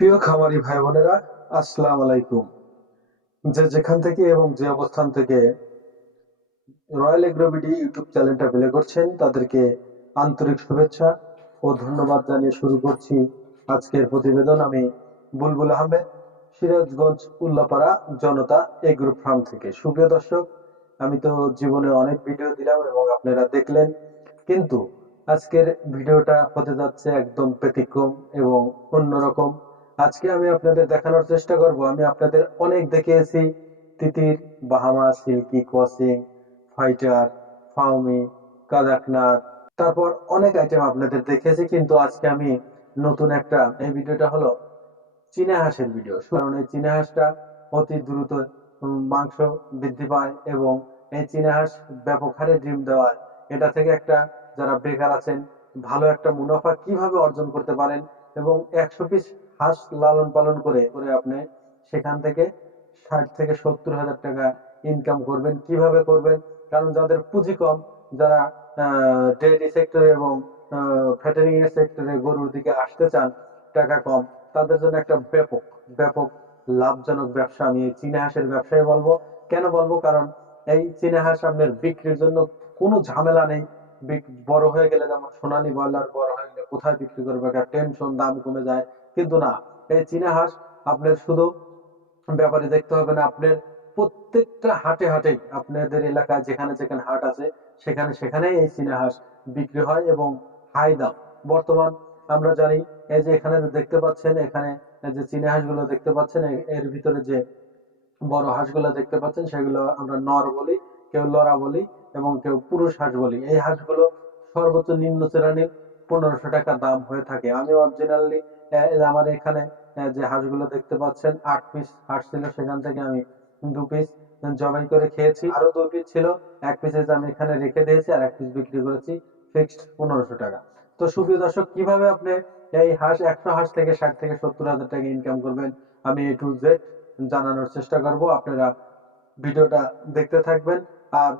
প্রিয় খামারি ভাই বোনেরা, আসসালামু আলাইকুম। যে যেখান থেকে এবং যে অবস্থান থেকে রয়্যাল এগ্রোবিডি ইউটিউব চ্যানেলটা প্লে করছেন তাদেরকে আন্তরিক শুভেচ্ছা ও ধন্যবাদ জানিয়ে শুরু করছি আজকের প্রতিবেদন। আমি বুলবুল আহমেদ, সিরাজগঞ্জ উল্লাপাড়া জনতা এগ্রো ফার্ম থেকে। সুপ্রিয় দর্শক, আমি তো জীবনে অনেক ভিডিও দিলাম এবং আপনারা দেখলেন, কিন্তু আজকের ভিডিওটা হতে যাচ্ছে একদম ব্যতিক্রম এবং অন্যরকম। আজকে আমি আপনাদের দেখানোর চেষ্টা করব, আমি আপনাদের অনেক দেখিয়েছি তিতির, Bahama, silkie, crossing, fighter, Fayoumi, Kadaknath, তারপর অনেক আইটেম আপনাদের দেখিয়েছি, কিন্তু আজকে আমি নতুন একটা, এই ভিডিওটা হলো চীনা হাঁসের ভিডিও। কারণ এই চীনা হাঁসটা অতি দ্রুত মাংস বৃদ্ধি পায় এবং এই চীনা হাঁস ব্যাপক হারে ডিম দেওয়ায় এটা থেকে একটা, যারা বেকার আছেন, ভালো একটা মুনাফা কিভাবে অর্জন করতে পারেন এবং 100 পিস হাঁস লালন পালন করে করে আপনি সেখান থেকে 60 থেকে 70 হাজার টাকা ইনকাম করবেন, কিভাবে করবেন। কারণ যাদের পুঁজি কম, যারা ডেয়ারি সেক্টরে এবং ফ্যাটারিং এর সেক্টরে গরুর দিকে আসতে চান, টাকা কম, তাদের জন্য একটা ব্যাপক ব্যাপক লাভজনক ব্যবসা আমি এই চীনা হাঁসের ব্যবসায় বলবো। কেন বলবো? কারণ এই চীনা হাঁস আপনার বিক্রির জন্য কোনো ঝামেলা নেই। বড় হয়ে গেলে, যেমন সোনালী ব্রয়লার বড় হয়ে গেলে কোথায় বিক্রি করবে, একটা টেনশন, দাম কমে যায়। কিন্তু না, এই চীনা হাঁস আপনার শুধু ব্যাপারে দেখতে হবে না, আপনার প্রত্যেকটা হাটে হাটে, আপনাদের এলাকায় যেখানে যেখানে হাট আছে সেখানে সেখানেই এই চীনা হাঁস বিক্রি হয় এবং হাই দাম। বর্তমান আমরা জানি, এই যে এখানে দেখতে পাচ্ছেন, এখানে যে চীনা হাঁসগুলো দেখতে পাচ্ছেন, এর ভিতরে যে বড় হাঁসগুলো দেখতে পাচ্ছেন সেগুলো আমরা নর বলি, কেউ লরা বলি এবং কেউ পুরুষ হাঁস বলি। এই হাঁসগুলো সর্বোচ্চ নিম্ন শ্রেণীর 1500 টাকা দাম হয়ে থাকে। আমি অরিজিনালি আমার এখানে যে হাঁসগুলো দেখতে পাচ্ছেন, 8 পিস হাঁস ছিল, সেখান থেকে আমি 2 পিস জবাই করে খেয়েছি, আরো 2 পিস ছিল, 1 পিস আমি এখানে রেখে দিয়েছি আর 1 পিস বিক্রি করেছি ফিক্সড 1500 টাকা। তো সুপ্রিয় দর্শক, কিভাবে আপনি এই হাঁস 100 হাঁস থেকে 60 থেকে 70 হাজার টাকা ইনকাম করবেন, আমি A to Z জানানোর চেষ্টা করব। আপনারা ভিডিওটা দেখতে থাকবেন। আর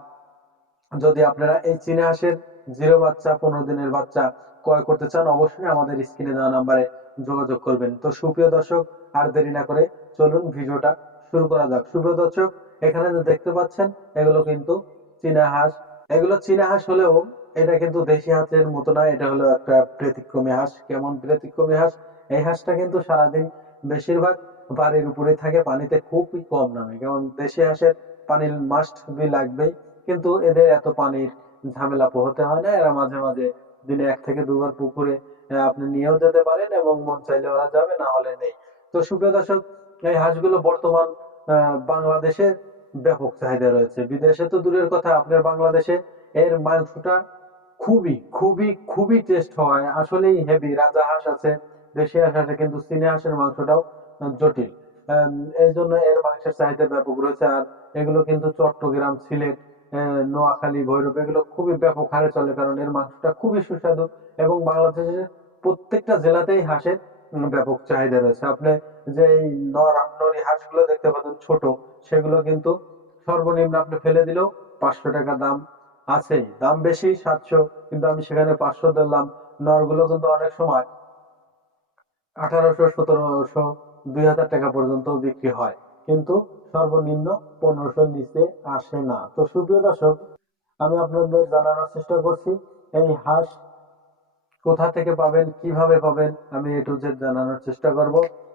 যদি আপনারা এই চীনা হাঁসের 0 বাচ্চা, 15 দিনের বাচ্চা ক্রয় করতে চান, অবশ্যই আমাদের স্ক্রিনে দেওয়া নাম্বারে যোগাযোগ করবেন। তো সুপ্রিয় দর্শক, আর দেরি না করে চলুন ভিডিওটা শুরু করা যাক। সুপ্রিয় দর্শক, এখানে যে দেখতে পাচ্ছেন এগুলো কিন্তু চীনা হাঁস। এগুলো চীনা হাঁস হলেও এটা কিন্তু দেশি হাঁসের মতো না, এটা হলো একটা ব্যতিক্রমী হাঁস। কেমন ব্যতিক্রমী হাঁস? এই হাঁসটা কিন্তু সারাদিন বেশিরভাগ বাড়ির উপরে থাকে, পানিতে খুবই কম নামে। কারণ দেশি হাঁসের পানির মাস্ট বি লাগবেই, কিন্তু এদের এত পানির ঝামেলা পোহাতে হয় না। এরা মাঝে মাঝে দিনে 1 থেকে 2 বার পুকুরে আপনি নিয়েও যেতে পারেন এবং মন চাইলে ওরা যাবে, না হলে নেই। তো সুপ্রিয় দর্শক, এই হাঁসগুলো বর্তমান বাংলাদেশে ব্যাপক চাহিদা রয়েছে। বিদেশে তো দূরের কথা, আপনার বাংলাদেশে এর মাংসটা খুবই খুবই খুবই টেস্ট হয়, আসলেই হেভি। রাজা হাঁস আছে, দেশি হাঁস আছে, কিন্তু চীনা হাঁসের মাংসটাও জটিল। এই জন্য এর মাংসের চাহিদা ব্যাপক রয়েছে। আর এগুলো কিন্তু চট্টগ্রাম, সিলেট, নোয়াখালী, ভৈরব, এগুলো খুবই ব্যাপক হারে চলে, কারণ এর মাংসটা খুবই সুস্বাদু এবং বাংলাদেশের প্রত্যেকটা জেলাতেই হাঁসের ব্যাপক চাহিদা রয়েছে। আপনি যে এই নরি হাঁসগুলো দেখতে পাচ্ছেন ছোট, সেগুলো কিন্তু সর্বনিম্ন আপনি ফেলে দিলেও 500 টাকা দাম আছেই। দাম বেশি 700, কিন্তু আমি সেখানে 500 ধরলাম। নরগুলো কিন্তু অনেক সময় 1800, 1700, 2000 টাকা পর্যন্ত বিক্রি হয়, কিন্তু সর্বনিম্ন 1500 নিচে আসে না। তো সুপ্রিয় দর্শক, আমি আপনাদের জানানোর চেষ্টা করছি এই হাঁস কোথা থেকে পাবেন, কিভাবে পাবেন, আমি A to Z জানানোর চেষ্টা করব।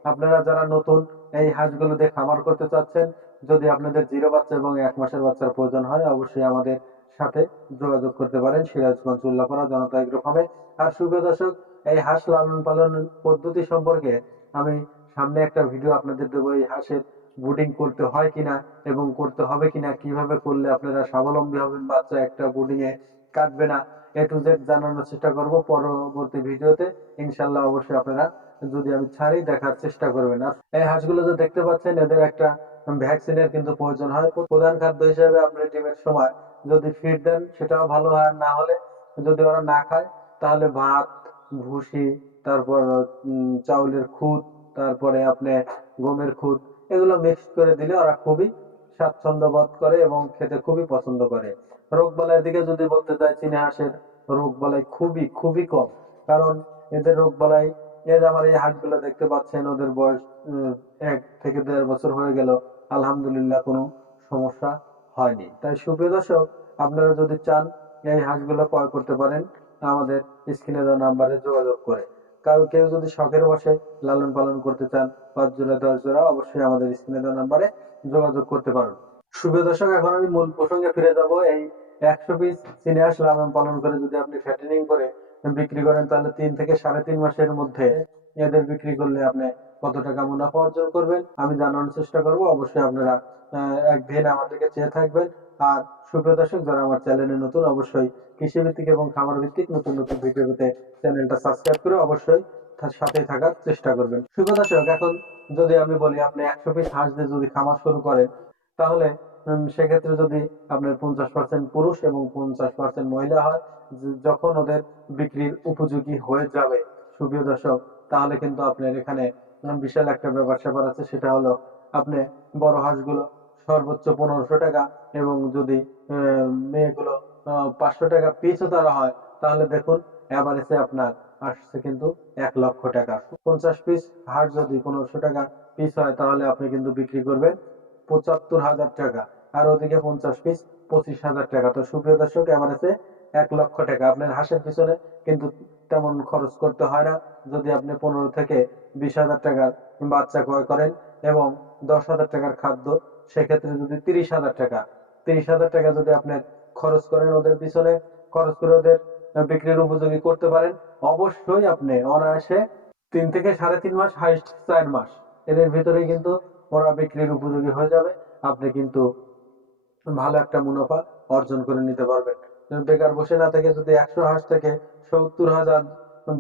আপনারা যারা নতুন এই হাঁসগুলো দিয়ে খামার করতে চাচ্ছেন, যদি আপনাদের 0 বাচ্চা এবং 1 মাসের বাচ্চার প্রয়োজন হয়, অবশ্যই আমাদের সাথে যোগাযোগ করতে পারেন সিরাজগঞ্জ উল্লাপাড়া জনতা এগ্রো ফার্মে। আর সুপ্রিয় দর্শক, এই হাঁস লালন পালন পদ্ধতি সম্পর্কে আমি সামনে একটা ভিডিও আপনাদের দেবো। এই হাঁসের ব্রুডিং করতে হয় কিনা এবং করতে হবে কিনা, কিভাবে করলে আপনারা স্বাবলম্বী হবেন, বাচ্চা একটা ব্রুডিং এ কাটবে না, A to Z জানানোর চেষ্টা করব পরবর্তী ভিডিওতে। ইনশাল্লাহ অবশ্যই আপনারা, যদি আমি ছাড়ি, দেখার চেষ্টা করবেন। আর এই হাঁসগুলো যে দেখতে পাচ্ছেন, এদের একটা ভ্যাকসিনের কিন্তু প্রয়োজন হয়। প্রধান খাদ্য হিসেবে আপনি ডিমের সময় যদি ফিড দেন সেটাও ভালো হয়, না হলে যদি ওরা না খায় তাহলে ভাত, ভুসি, তারপর চাউলের খুদ, তারপরে আপনি গমের খুদ, এগুলো মিক্স করে দিলে ওরা খুবই স্বাচ্ছন্দ্য বোধ করে এবং খেতে খুবই পছন্দ করে। রোগ বালাইয়ের দিকে যদি বলতে চাই, চীনা হাঁসের রোগ বালাই খুবই খুবই কম, কারণ এদের রোগ বালাই এই যে আমার এই হাঁসগুলো দেখতে পাচ্ছেন, ওদের বয়স 1 থেকে 1.5 বছর হয়ে গেল, আলহামদুলিল্লাহ কোনো সমস্যা হয়নি। তাই সুপ্রিয় দর্শক, আপনারা যদি চান এই হাঁসগুলো ক্রয় করতে পারেন আমাদের স্ক্রিনে দেওয়া নাম্বারে যোগাযোগ করে। কারণ কেউ যদি শখের বসে লালন পালন করতে চান 5 জোড়া 10 জোড়া, অবশ্যই আমাদের স্ক্রিনে দেওয়া নাম্বারে যোগাযোগ করতে পারেন। সুপ্রিয় দর্শক, এখন আমি মূল প্রসঙ্গে ফিরে যাব। এই 100 পিস চীনা হাঁস লালন পালন করে যদি আপনি ফ্যাটেনিং করে বিক্রি করেন, তাহলে 3 থেকে 3.5 মাসের মধ্যে এদের বিক্রি করলে আপনি কত টাকা মুনাফা অর্জন করবেন আমি জানানোর চেষ্টা করব। অবশ্যই আপনারা একদিন আমাদেরকে চেয়ে থাকবেন। আর সুপ্রিয় দর্শক, যারা আমার চ্যানেলে নতুন, অবশ্যই কৃষিভিত্তিক এবং খামার ভিত্তিক নতুন নতুন ভিডিও পেতে চ্যানেলটা সাবস্ক্রাইব করে অবশ্যই তার সাথে থাকার চেষ্টা করবেন। সুপ্রিয় দর্শক, এখন যদি আমি বলি আপনি 100 পিস হাঁস দিয়ে যদি খামার শুরু করেন, তাহলে সেক্ষেত্রে যদি আপনার 50% পুরুষ এবং 50% মহিলা হয়, যখন ওদের বিক্রির উপযোগী হয়ে যাবে সুপ্রিয় দর্শক, তাহলে কিন্তু আপনার এখানে বিশাল একটা ব্যাপার স্যাপার আছে। সেটা হলো আপনি বড় হাঁসগুলো সর্বোচ্চ 1500 টাকা, এবং যদি মেয়েগুলো 500 টাকা পিছও তারা হয়, তাহলে দেখুন এভারেজে আপনার আসছে কিন্তু 1 লক্ষ টাকা। 50 পিস হাঁস যদি 1500 টাকা পিস হয়, তাহলে আপনি কিন্তু বিক্রি করবেন 75,000 টাকা, আর ওদিকে 50 পিস 25,000 টাকা। তো সুপ্রিয় দর্শক, এভারেজে 1 লক্ষ টাকা আপনার হাঁসের পিছনে কিন্তু তেমন খরচ করতে হয় না। যদি আপনি 15 থেকে 20 হাজার টাকার বাচ্চা ক্রয় করেন এবং 10,000 টাকার খাদ্য, সেক্ষেত্রে যদি 30,000 টাকা যদি আপনি খরচ করেন ওদের পিছনে, খরচ করে ওদের বিক্রির উপযোগী করতে পারেন, অবশ্যই আপনি অনায়াসে 3 থেকে 3.5 মাস, হাইস্ট 4 মাস, এদের ভিতরে কিন্তু ওরা বিক্রির উপযোগী হয়ে যাবে। আপনি কিন্তু ভালো একটা মুনাফা অর্জন করে নিতে পারবেন। বেকার বসে না থেকে যদি 100 হাঁস থেকে 70,000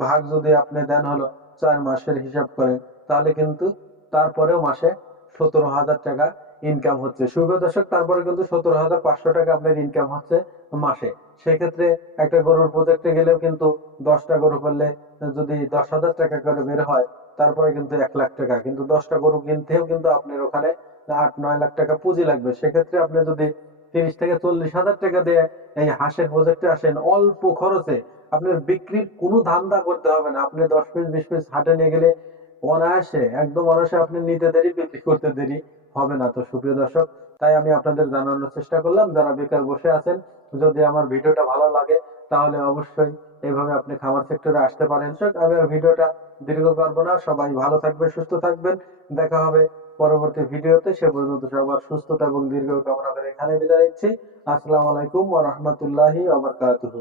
ভাগ যদি আপনি দেন হলো 4 মাসের হিসাব করেন, তাহলে কিন্তু তারপরেও মাসে 17,000 টাকা ইনকাম হচ্ছে সুপ্রিয় দর্শক। তারপরে কিন্তু 17,500 টাকা আপনার ইনকাম হচ্ছে মাসে। সেক্ষেত্রে একটা গরুর প্রজেক্টে গেলেও কিন্তু 10টা গরু করলে যদি 10,000 টাকা করে বের হয়, তারপরে কিন্তু 1 লাখ টাকা। কিন্তু 10টা গরু কিনতেও কিন্তু আপনার ওখানে 8-9 লাখ টাকা পুঁজি লাগবে। সেক্ষেত্রে আপনি যদি 30 থেকে 40 হাজার টাকা দিয়ে এই হাঁসের প্রজেক্টে আসেন, অল্প খরচে আপনার বিক্রির কোনো ধান্দা করতে হবে না। আপনি 10 পিস 20 পিস হাটে নিয়ে গেলে অনায়াসে, একদম অনায়াসে আপনি নিতে দেরি, বিক্রি করতে দেরি হবে না। তো সুপ্রিয় দর্শক, তাই আমি আপনাদের জানানোর চেষ্টা করলাম, যারা বেকার বসে আছেন, যদি আমার ভিডিওটা ভালো লাগে তাহলে অবশ্যই এইভাবে আপনি খামার সেক্টরে আসতে পারেন। আমি আর ভিডিওটা দীর্ঘ করবো না। সবাই ভালো থাকবেন, সুস্থ থাকবেন। দেখা হবে পরবর্তী ভিডিওতে। সে পর্যন্ত সবার সুস্থতা এবং দীর্ঘ কামনা করে এখানে বিদায় নিচ্ছি। আসসালামু আলাইকুম ওয়া রাহমাতুল্লাহি ওয়া বারাকাতুহু।